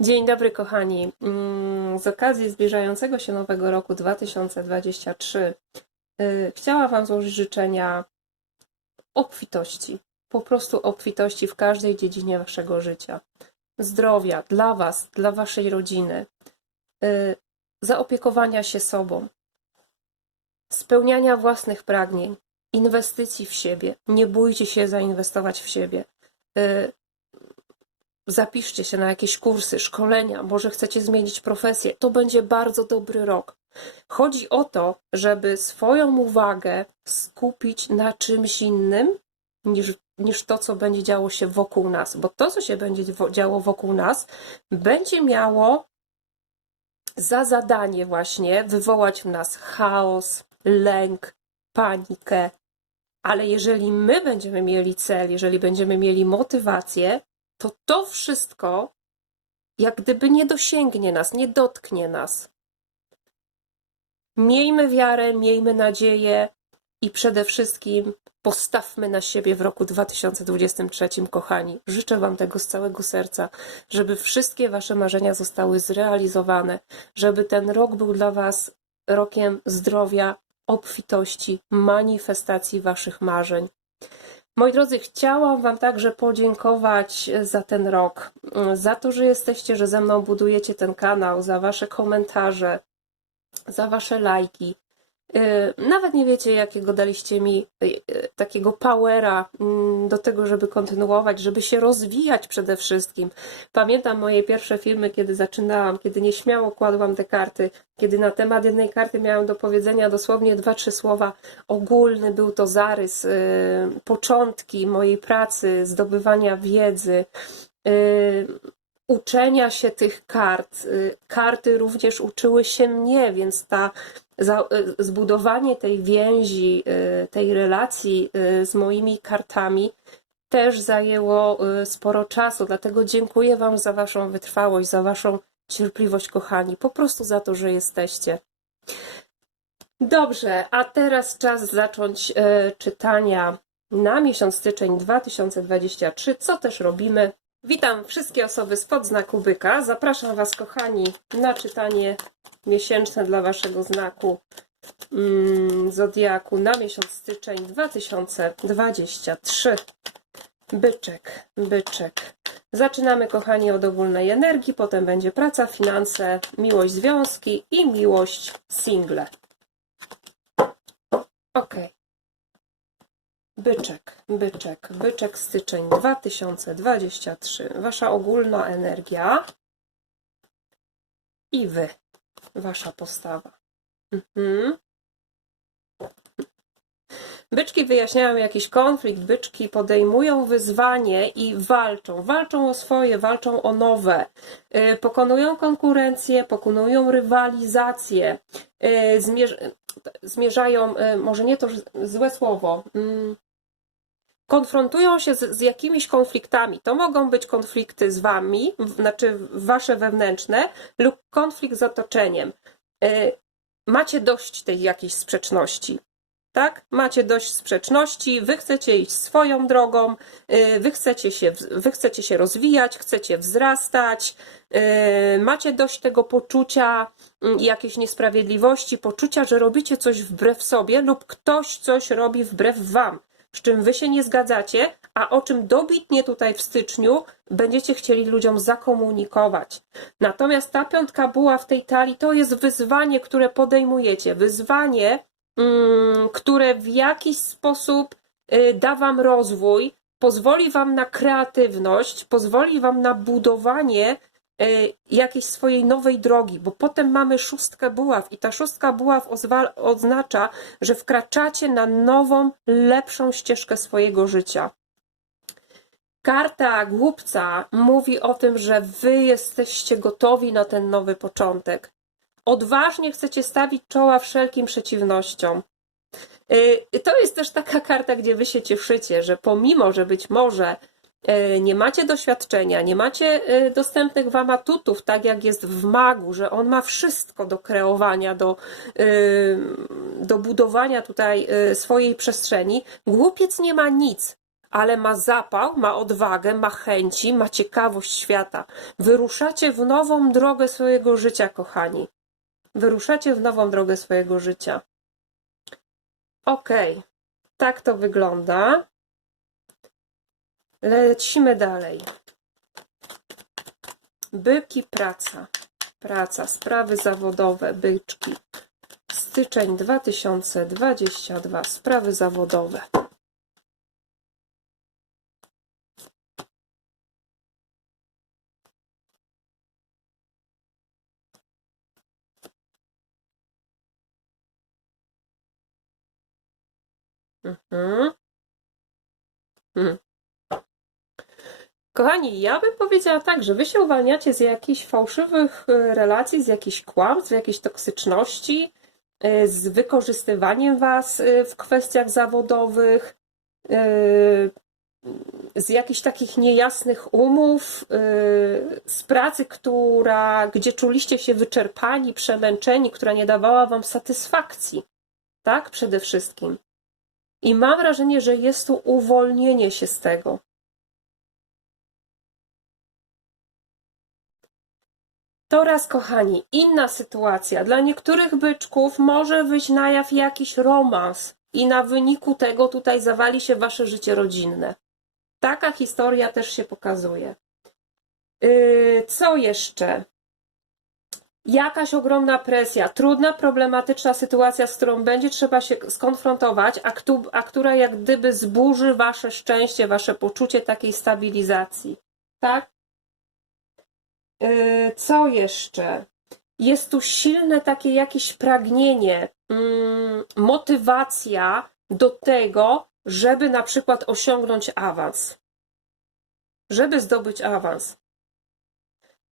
Dzień dobry, kochani. Mm, Z okazji zbliżającego się nowego roku 2023 y, chciałam Wam złożyć życzenia obfitości. Po prostu obfitości w każdej dziedzinie Waszego życia. Zdrowia dla Was, dla Waszej rodziny, y, zaopiekowania się sobą, spełniania własnych pragnień, inwestycji w siebie. Nie bójcie się zainwestować w siebie. Zapiszcie się na jakieś kursy, szkolenia, może chcecie zmienić profesję. To będzie bardzo dobry rok. Chodzi o to, żeby swoją uwagę skupić na czymś innym niż, niż to, co będzie działo się wokół nas, bo to, co się będzie działo wokół nas, będzie miało za zadanie właśnie wywołać w nas chaos, lęk, panikę. Ale jeżeli my będziemy mieli cel, jeżeli będziemy mieli motywację, to to wszystko jak gdyby nie dosięgnie nas, nie dotknie nas. Miejmy wiarę, miejmy nadzieję i przede wszystkim postawmy na siebie w roku 2023, kochani. Życzę Wam tego z całego serca, żeby wszystkie Wasze marzenia zostały zrealizowane, żeby ten rok był dla Was rokiem zdrowia, obfitości, manifestacji Waszych marzeń. Moi drodzy, chciałam Wam także podziękować za ten rok, za to, że jesteście, że ze mną budujecie ten kanał, za Wasze komentarze, za Wasze lajki. Yy, Nawet nie wiecie, jakiego daliście mi yy, takiego powera mm, do tego, żeby kontynuować, żeby się rozwijać przede wszystkim. Pamiętam moje pierwsze filmy, kiedy zaczynałam, kiedy nieśmiało kładłam te karty, kiedy na temat jednej karty miałam do powiedzenia dosłownie dwa, trzy słowa. Ogólny był to zarys, yy, początki mojej pracy, zdobywania wiedzy. Uczenia się tych kart. Y, Karty również uczyły się mnie, więc ta y, zbudowanie tej więzi, y, tej relacji z moimi kartami też zajęło sporo czasu. Dlatego dziękuję Wam za Waszą wytrwałość, za Waszą cierpliwość, kochani. Po prostu za to, że jesteście. Dobrze, a teraz czas zacząć czytania na miesiąc styczeń 2023, co też robimy. Witam wszystkie osoby spod znaku byka. Zapraszam Was, kochani, na czytanie miesięczne dla Waszego znaku mm, Zodiaku na miesiąc styczeń 2023. Byczek, byczek. Zaczynamy, kochani, od ogólnej energii, potem będzie praca, finanse, miłość, związki i miłość single. Ok. Byczek, byczek, byczek, styczeń 2023. Wasza ogólna energia i wy, wasza postawa. Mhm. Byczki wyjaśniają jakiś konflikt, byczki podejmują wyzwanie i walczą. Walczą o swoje, walczą o nowe. Y, Pokonują konkurencję, pokonują rywalizację. y, Zmierz zmierzają, y, może nie to złe słowo, mm, konfrontują się z, z jakimiś konfliktami. To mogą być konflikty z wami, znaczy wasze wewnętrzne, lub konflikt z otoczeniem. Y, Macie dość tej jakiejś sprzeczności. Tak? Macie dość sprzeczności, wy chcecie iść swoją drogą, y, wy chcecie się, wy chcecie się rozwijać, chcecie wzrastać, y, macie dość tego poczucia mm, jakiejś niesprawiedliwości, poczucia, że robicie coś wbrew sobie lub ktoś coś robi wbrew wam, z czym wy się nie zgadzacie, a o czym dobitnie tutaj w styczniu będziecie chcieli ludziom zakomunikować. Natomiast ta piątka buła w tej talii to jest wyzwanie, które podejmujecie, wyzwanie, mm, które w jakiś sposób y, da Wam rozwój, pozwoli Wam na kreatywność, pozwoli Wam na budowanie jakiejś swojej nowej drogi, bo potem mamy szóstkę buław i ta szóstka buław oznacza, że wkraczacie na nową, lepszą ścieżkę swojego życia. Karta głupca mówi o tym, że wy jesteście gotowi na ten nowy początek. Odważnie chcecie stawić czoła wszelkim przeciwnościom. Y, To jest też taka karta, gdzie wy się cieszycie, że pomimo, że być może y, nie macie doświadczenia, nie macie y, dostępnych wam atutów, tak jak jest w magu, że on ma wszystko do kreowania, do, y, do budowania tutaj swojej przestrzeni, głupiec nie ma nic, ale ma zapał, ma odwagę, ma chęci, ma ciekawość świata. Wyruszacie w nową drogę swojego życia, kochani. Wyruszacie w nową drogę swojego życia. Okej, tak to wygląda. Lecimy dalej. Byki, praca. Praca, sprawy zawodowe, byczki. Styczeń 2022, sprawy zawodowe. Mhm. Mhm. Kochani, ja bym powiedziała tak, że wy się uwalniacie z jakichś fałszywych e, relacji, z jakichś kłamstw, z jakiejś toksyczności, e, z wykorzystywaniem was e, w kwestiach zawodowych, z jakichś takich niejasnych umów, z pracy, która, gdzie czuliście się wyczerpani, przemęczeni, która nie dawała wam satysfakcji. Tak, przede wszystkim. I mam wrażenie, że jest tu uwolnienie się z tego. Teraz, kochani, inna sytuacja. Dla niektórych byczków może wyjść na jaw jakiś romans i na wyniku tego tutaj zawali się wasze życie rodzinne. Taka historia też się pokazuje. Yy, co jeszcze? Jakaś ogromna presja, trudna, problematyczna sytuacja, z którą będzie trzeba się skonfrontować, a, ktu, a która jak gdyby zburzy wasze szczęście, wasze poczucie takiej stabilizacji. Tak? Yy, Co jeszcze? Jest tu silne takie jakieś pragnienie, mm, motywacja do tego, żeby na przykład osiągnąć awans. Żeby zdobyć awans.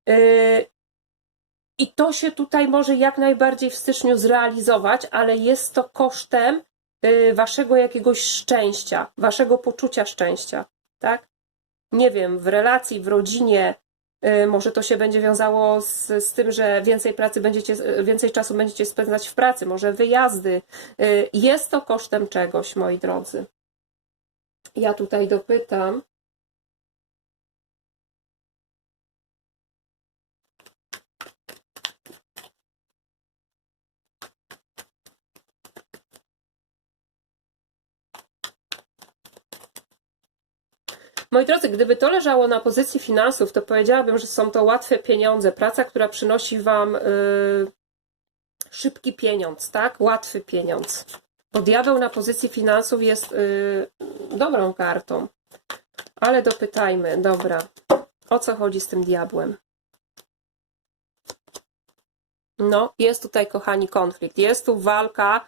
Yy, I to się tutaj może jak najbardziej w styczniu zrealizować, ale jest to kosztem yy, waszego jakiegoś szczęścia, waszego poczucia szczęścia, tak? Nie wiem, w relacji, w rodzinie, Może to się będzie wiązało z, z tym, że więcej pracy będziecie, więcej czasu będziecie spędzać w pracy, może wyjazdy. Y, Jest to kosztem czegoś, moi drodzy. Ja tutaj dopytam. Moi drodzy, gdyby to leżało na pozycji finansów, to powiedziałabym, że są to łatwe pieniądze, praca, która przynosi Wam y, szybki pieniądz, tak? Łatwy pieniądz. Bo diabeł na pozycji finansów jest y, dobrą kartą. Ale dopytajmy, dobra, o co chodzi z tym diabłem? No, jest tutaj, kochani, konflikt. Jest tu walka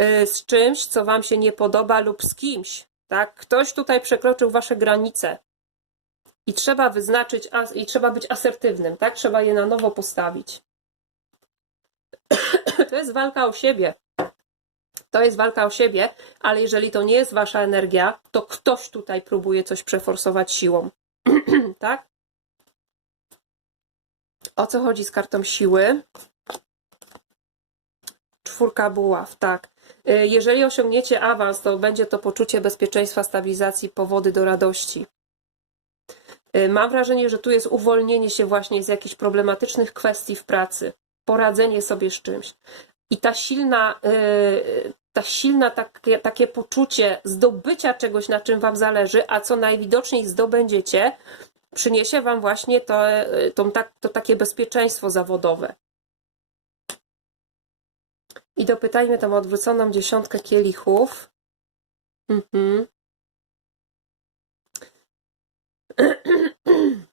y, z czymś, co Wam się nie podoba lub z kimś. Tak? Ktoś tutaj przekroczył Wasze granice. I trzeba wyznaczyć, i trzeba być asertywnym, tak? Trzeba je na nowo postawić. To jest walka o siebie. To jest walka o siebie, ale jeżeli to nie jest Wasza energia, to ktoś tutaj próbuje coś przeforsować siłą. tak? O co chodzi z kartą siły? Czwórka buław, tak. Y, Jeżeli osiągniecie awans, to będzie to poczucie bezpieczeństwa, stabilizacji, powody do radości. Y, Mam wrażenie, że tu jest uwolnienie się właśnie z jakichś problematycznych kwestii w pracy, poradzenie sobie z czymś. I ta silna, y, ta silna takie, takie poczucie zdobycia czegoś, na czym Wam zależy, a co najwidoczniej zdobędziecie, przyniesie Wam właśnie to, tą, tak, to takie bezpieczeństwo zawodowe. I dopytajmy tam odwróconą dziesiątkę kielichów. Mhm.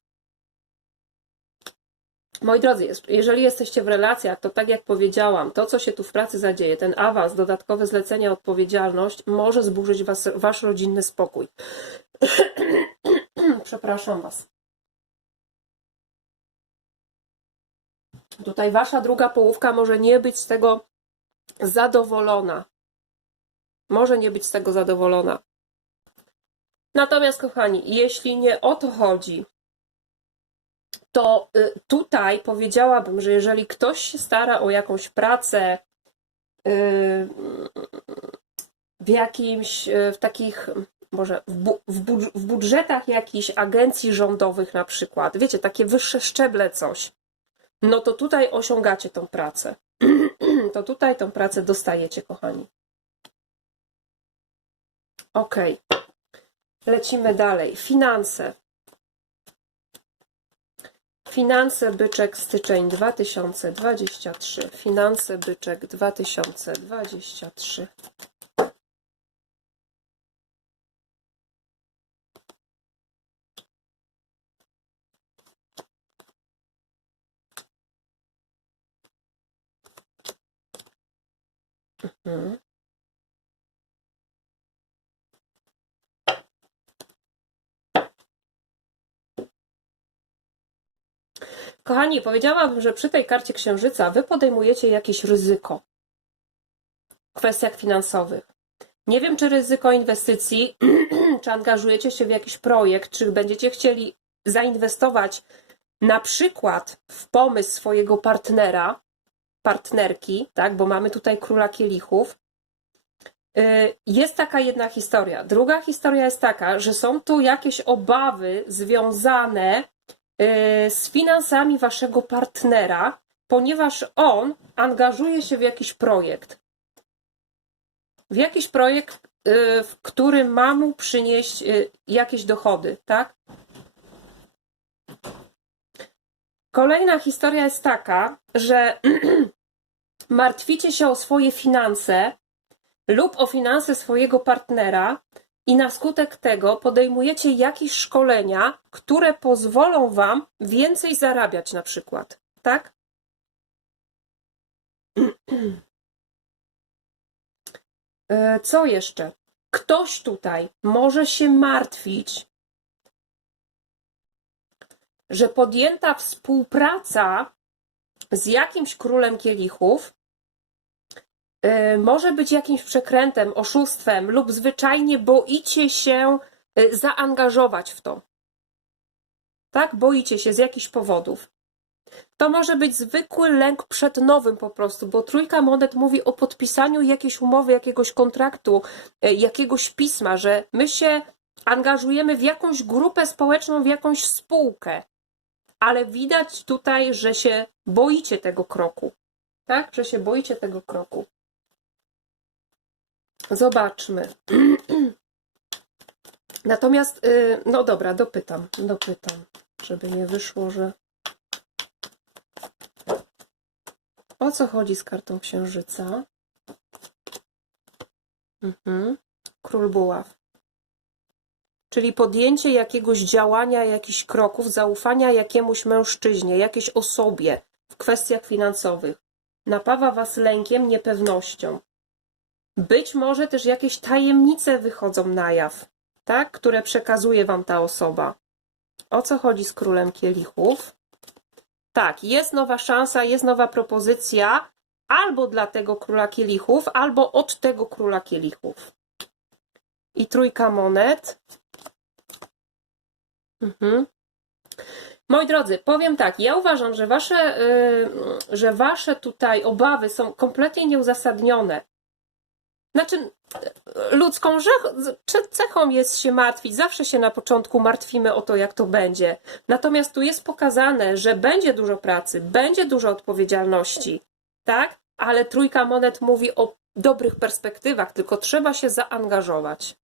Moi drodzy, jeżeli jesteście w relacjach, to tak jak powiedziałam, to co się tu w pracy zadzieje, ten awans, dodatkowe zlecenia, odpowiedzialność, może zburzyć was, wasz rodzinny spokój. Przepraszam was. Tutaj wasza druga połówka może nie być z tego zadowolona. Może nie być z tego zadowolona. Natomiast, kochani, jeśli nie o to chodzi, to y, tutaj powiedziałabym, że jeżeli ktoś się stara o jakąś pracę y, w jakimś, y, w takich może w, bu, w, budż- w budżetach jakichś agencji rządowych na przykład, wiecie, takie wyższe szczeble coś, no to tutaj osiągacie tą pracę. To tutaj tą pracę dostajecie, kochani. Ok. Lecimy dalej. Finanse. Finanse byczek styczeń 2023. Finanse byczek 2023. Mhm. Kochani, powiedziałabym, że przy tej karcie księżyca wy podejmujecie jakieś ryzyko w kwestiach finansowych. Nie wiem, czy ryzyko inwestycji, czy angażujecie się w jakiś projekt, czy będziecie chcieli zainwestować na przykład w pomysł swojego partnera, partnerki, tak, bo mamy tutaj króla kielichów. Y, Jest taka jedna historia. Druga historia jest taka, że są tu jakieś obawy związane y, z finansami waszego partnera, ponieważ on angażuje się w jakiś projekt. W jakiś projekt, y, w który ma mu przynieść jakieś dochody, tak? Kolejna historia jest taka, że martwicie się o swoje finanse lub o finanse swojego partnera i na skutek tego podejmujecie jakieś szkolenia, które pozwolą wam więcej zarabiać na przykład, tak? E, Co jeszcze? Ktoś tutaj może się martwić, że podjęta współpraca z jakimś królem kielichów może być jakimś przekrętem, oszustwem, lub zwyczajnie boicie się y, zaangażować w to. Tak? Boicie się z jakichś powodów. To może być zwykły lęk przed nowym po prostu, bo trójka monet mówi o podpisaniu jakiejś umowy, jakiegoś kontraktu, y, jakiegoś pisma, że my się angażujemy w jakąś grupę społeczną, w jakąś spółkę. Ale widać tutaj, że się boicie tego kroku. Tak? Że się boicie tego kroku. Zobaczmy. Natomiast, y, no dobra, dopytam, dopytam, żeby nie wyszło, że. O co chodzi z kartą księżyca? Mhm. Król buław. Czyli podjęcie jakiegoś działania, jakichś kroków, zaufania jakiemuś mężczyźnie, jakiejś osobie w kwestiach finansowych. Napawa was lękiem, niepewnością. Być może też jakieś tajemnice wychodzą na jaw, tak? które przekazuje wam ta osoba. O co chodzi z królem kielichów? Tak, jest nowa szansa, jest nowa propozycja albo dla tego króla kielichów, albo od tego króla kielichów. I trójka monet. Mhm. Moi drodzy, powiem tak, ja uważam, że wasze, y, że wasze tutaj obawy są kompletnie nieuzasadnione. Znaczy, ludzką cechą jest się martwić. Zawsze się na początku martwimy o to, jak to będzie. Natomiast tu jest pokazane, że będzie dużo pracy, będzie dużo odpowiedzialności, tak? Ale trójka monet mówi o dobrych perspektywach, tylko trzeba się zaangażować.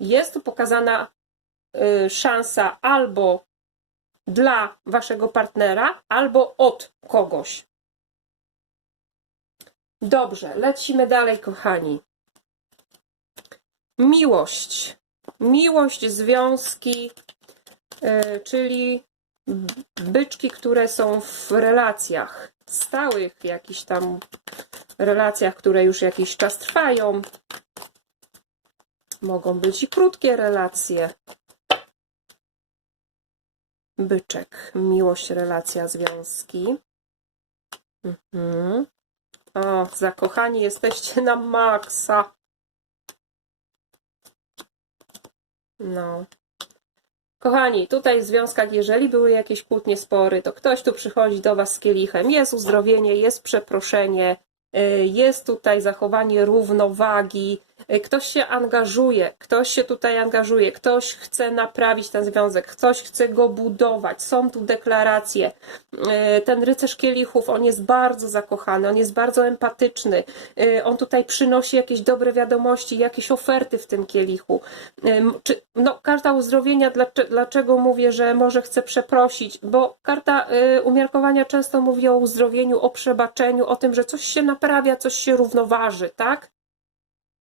Jest tu pokazana y, szansa albo dla waszego partnera, albo od kogoś. Dobrze, lecimy dalej, kochani. Miłość. Miłość, związki, y, czyli byczki, które są w relacjach stałych, jakichś tam relacjach, które już jakiś czas trwają. Mogą być i krótkie relacje. Byczek, miłość, relacja, związki. Mhm. O, zakochani jesteście na maksa. No. Kochani, tutaj w związkach, jeżeli były jakieś kłótnie, spory, to ktoś tu przychodzi do Was z kielichem. Jest uzdrowienie, jest przeproszenie, y, jest tutaj zachowanie równowagi, Ktoś się angażuje, ktoś się tutaj angażuje, ktoś chce naprawić ten związek, ktoś chce go budować. Są tu deklaracje. Y, Ten rycerz kielichów, on jest bardzo zakochany, on jest bardzo empatyczny. Y, On tutaj przynosi jakieś dobre wiadomości, jakieś oferty w tym kielichu. No, karta uzdrowienia, dlaczego, mówię, że może chce przeprosić? Bo karta y, umiarkowania często mówi o uzdrowieniu, o przebaczeniu, o tym, że coś się naprawia, coś się równoważy, tak?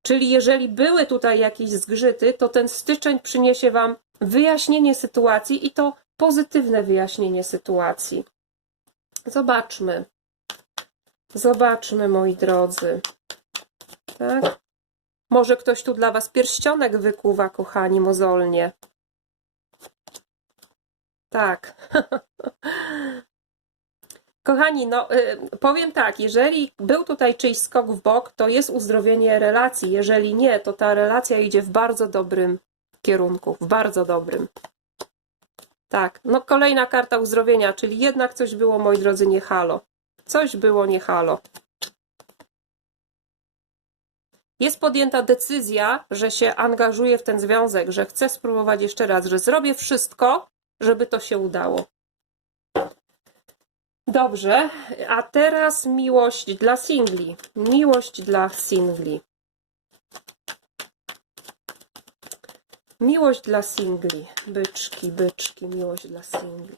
Czyli jeżeli były tutaj jakieś zgrzyty, to ten styczeń przyniesie Wam wyjaśnienie sytuacji i to pozytywne wyjaśnienie sytuacji. Zobaczmy. Zobaczmy, moi drodzy. Tak? Może ktoś tu dla Was pierścionek wykuwa, kochani, mozolnie. Tak. Kochani, no y, powiem tak, jeżeli był tutaj czyjś skok w bok, to jest uzdrowienie relacji. Jeżeli nie, to ta relacja idzie w bardzo dobrym kierunku, w bardzo dobrym. Tak, no kolejna karta uzdrowienia, czyli jednak coś było, moi drodzy, nie halo. Coś było nie halo. Jest podjęta decyzja, że się angażuje w ten związek, że chce spróbować jeszcze raz, że zrobię wszystko, żeby to się udało. Dobrze, a teraz miłość dla singli. Miłość dla singli. Miłość dla singli. Byczki, byczki, miłość dla singli.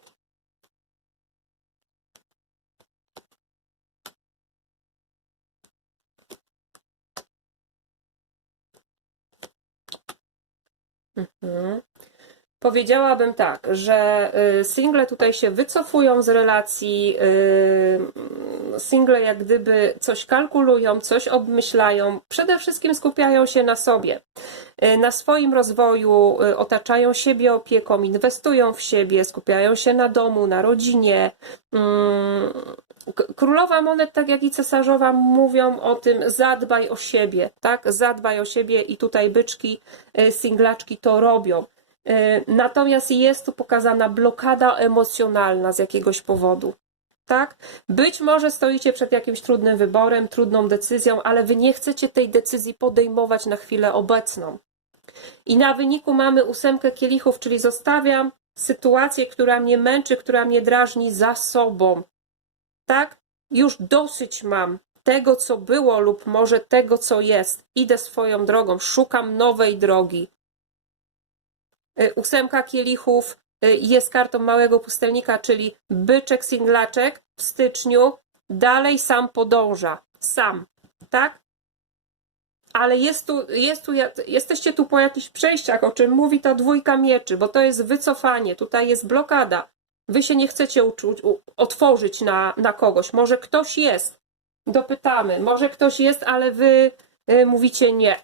Mhm. Powiedziałabym tak, że y, single tutaj się wycofują z relacji, y, single jak gdyby coś kalkulują, coś obmyślają, przede wszystkim skupiają się na sobie, y, na swoim rozwoju, otaczają siebie opieką, inwestują w siebie, skupiają się na domu, na rodzinie. Mm, Królowa monet, tak jak i cesarzowa, mówią o tym, zadbaj o siebie, tak? Zadbaj o siebie i tutaj byczki, singlaczki to robią. Y, Natomiast jest tu pokazana blokada emocjonalna z jakiegoś powodu. Tak? Być może stoicie przed jakimś trudnym wyborem, trudną decyzją, ale wy nie chcecie tej decyzji podejmować na chwilę obecną. I na wyniku mamy ósemkę kielichów, czyli zostawiam sytuację, która mnie męczy, która mnie drażni za sobą. Tak? Już dosyć mam tego, co było, lub może tego, co jest. Idę swoją drogą, szukam nowej drogi. Y, Ósemka kielichów y, jest kartą małego pustelnika, czyli byczek singlaczek w styczniu dalej sam podąża. Sam, tak? Ale jest tu, jest tu, jesteście tu po jakichś przejściach, o czym mówi ta dwójka mieczy, bo to jest wycofanie, tutaj jest blokada. Wy się nie chcecie uczuć, u, otworzyć na, na kogoś. Może ktoś jest, dopytamy, może ktoś jest, ale wy y, mówicie nie.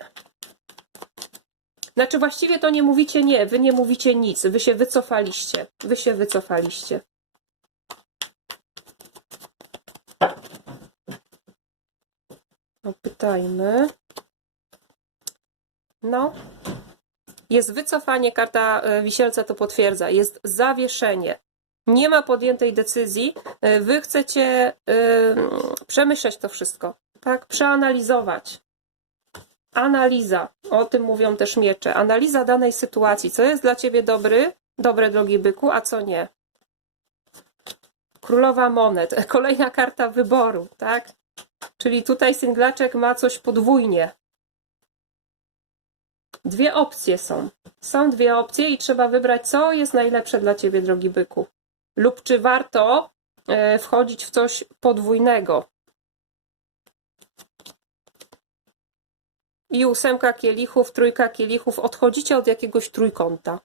Znaczy właściwie to nie mówicie nie, wy nie mówicie nic, wy się wycofaliście, wy się wycofaliście. Pytajmy. No. Jest wycofanie, karta e, wisielca to potwierdza, jest zawieszenie. Nie ma podjętej decyzji, e, wy chcecie y, przemyśleć to wszystko, tak? Przeanalizować. Analiza, o tym mówią też miecze. Analiza danej sytuacji. Co jest dla ciebie dobry, dobre, drogi byku, a co nie? Królowa monet. Kolejna karta wyboru, tak? Czyli tutaj singlaczek ma coś podwójnie. Dwie opcje są. Są dwie opcje i trzeba wybrać, co jest najlepsze dla ciebie, drogi byku. Lub czy warto e, wchodzić w coś podwójnego. I ósemka kielichów, trójka kielichów, odchodzicie od jakiegoś trójkąta.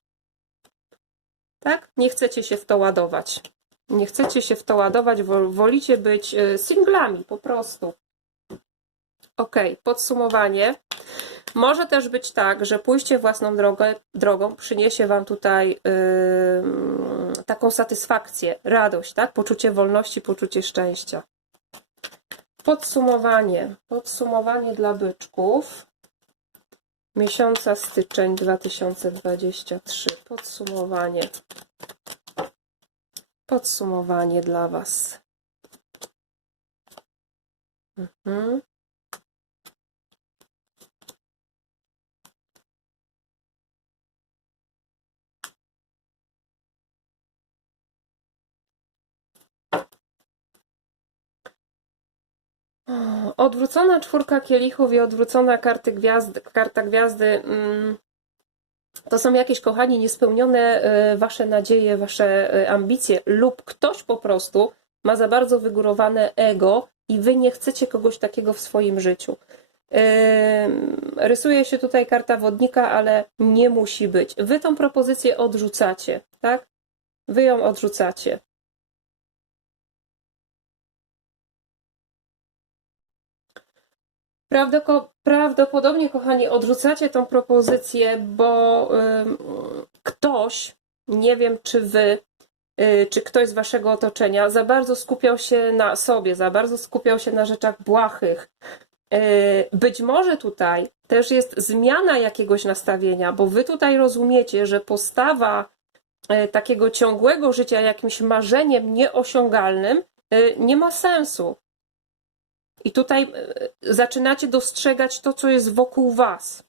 Tak? Nie chcecie się w to ładować. Nie chcecie się w to ładować, wol- wolicie być y, singlami po prostu. Ok, podsumowanie. Może też być tak, że pójście własną drogę, drogą przyniesie Wam tutaj ym, taką satysfakcję, radość, tak? Poczucie wolności, poczucie szczęścia. Podsumowanie. Podsumowanie dla byczków miesiąca styczeń 2023. Podsumowanie. Podsumowanie dla Was. Mhm. Odwrócona czwórka kielichów i odwrócona karty gwiazdy, karta gwiazdy mm, to są jakieś, kochani, niespełnione y, wasze nadzieje, wasze y, ambicje lub ktoś po prostu ma za bardzo wygórowane ego i wy nie chcecie kogoś takiego w swoim życiu. Ym, Rysuje się tutaj karta wodnika, ale nie musi być. Wy tą propozycję odrzucacie, tak? Wy ją odrzucacie. Prawdopodobnie, kochani, odrzucacie tą propozycję, bo ktoś, nie wiem czy wy, y, czy ktoś z waszego otoczenia, za bardzo skupiał się na sobie, za bardzo skupiał się na rzeczach błahych. Y, Być może tutaj też jest zmiana jakiegoś nastawienia, bo wy tutaj rozumiecie, że postawa y, takiego ciągłego życia jakimś marzeniem nieosiągalnym nie ma sensu. I tutaj y, zaczynacie dostrzegać to, co jest wokół was.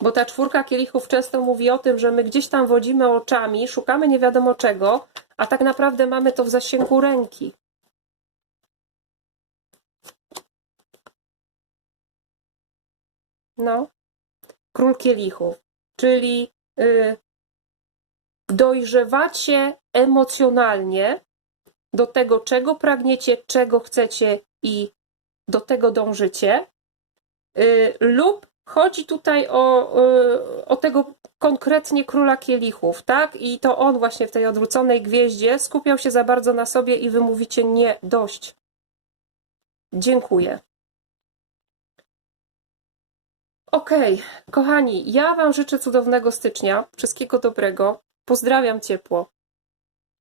Bo ta czwórka kielichów często mówi o tym, że my gdzieś tam wodzimy oczami, szukamy nie wiadomo czego, a tak naprawdę mamy to w zasięgu ręki. No. Król kielichów, czyli y, dojrzewacie emocjonalnie do tego, czego pragniecie, czego chcecie i do tego dążycie. Y, lub chodzi tutaj o, y, o tego konkretnie króla kielichów, tak? I to on właśnie w tej odwróconej gwieździe skupiał się za bardzo na sobie i wy mówicie nie, dość. Dziękuję. Okej, kochani, ja Wam życzę cudownego stycznia, wszystkiego dobrego. Pozdrawiam ciepło.